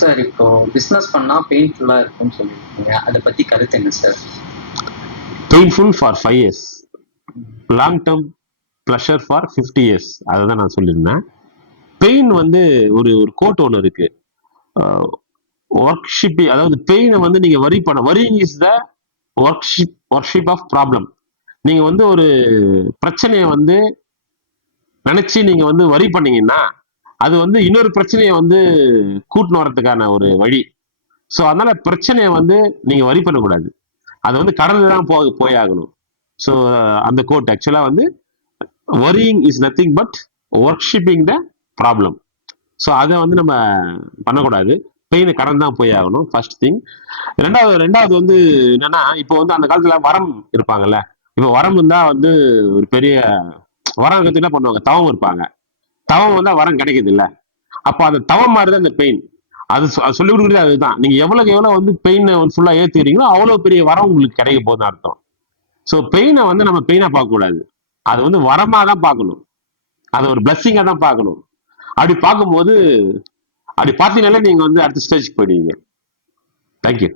Sir இப்போ business பண்ணா பெயின்ஃபுல்லா இருக்கும்னு சொல்லியிருக்கீங்க. அதை பத்தி கருத்து என்ன sir painful for five years long term pleasure for fifty years அதை தான் நான் சொல்லியிருந்தேன். பெயின் வந்து ஒரு ஒரு கோட் ஒன்று இருக்கு. ஒர்க்ஷிப் அதாவது பெயினை வந்து நீங்க வரி பண்ண worrying is the worship worship of problem நீங்க வந்து ஒரு பிரச்சனையை வந்து நினைச்சு நீங்க வந்து வரி பண்ணீங்கன்னா அது வந்து இன்னொரு பிரச்சனையை வந்து கூட்டின்னு வரதுக்கான ஒரு வழி. ஸோ அதனால பிரச்சனையை வந்து நீங்க வரி பண்ணக்கூடாது. அது வந்து கடந்து தான் போக போயாகணும். ஸோ அந்த கோட் ஆக்சுவலா வந்து worrying is nothing but worshipping the problem so அதை வந்து நம்ம பண்ணக்கூடாது. பெயின் கடன் தான் போய் ஆகணும் ஃபர்ஸ்ட் திங் ரெண்டாவது ரெண்டாவது வந்து என்னன்னா இப்போ வந்து அந்த காலத்துல வரம் இருப்பாங்கல்ல. இப்போ வரம் இருந்தா வந்து ஒரு பெரிய வரம் என்ன பண்ணுவாங்க தவம் இருப்பாங்க. தவம் வந்தா வரம் கிடைக்குது இல்ல அப்போ அந்த தவம் மாதிரி தான் இந்த பெயின் அது சொல்லி கொடுக்குறது அதுதான். நீங்க எவ்வளோக்கு எவ்வளவு வந்து பெயினை ஃபுல்லா ஏத்துக்கிறீங்களோ அவ்வளவு பெரிய வரம் உங்களுக்கு கிடைக்க போகுதுன்னு அர்த்தம். ஸோ பெயினை வந்து நம்ம பெயினா பார்க்க கூடாது அது வந்து வரமா தான் பார்க்கணும். அதை ஒரு பிளஸ்ஸிங்கா தான் பார்க்கணும். அப்படி பார்க்கும்போது அப்படி பார்த்தீங்கனாலே நீங்க வந்து அடுத்த ஸ்டேஜ்க்கு போயிடுவீங்க. தேங்க்யூ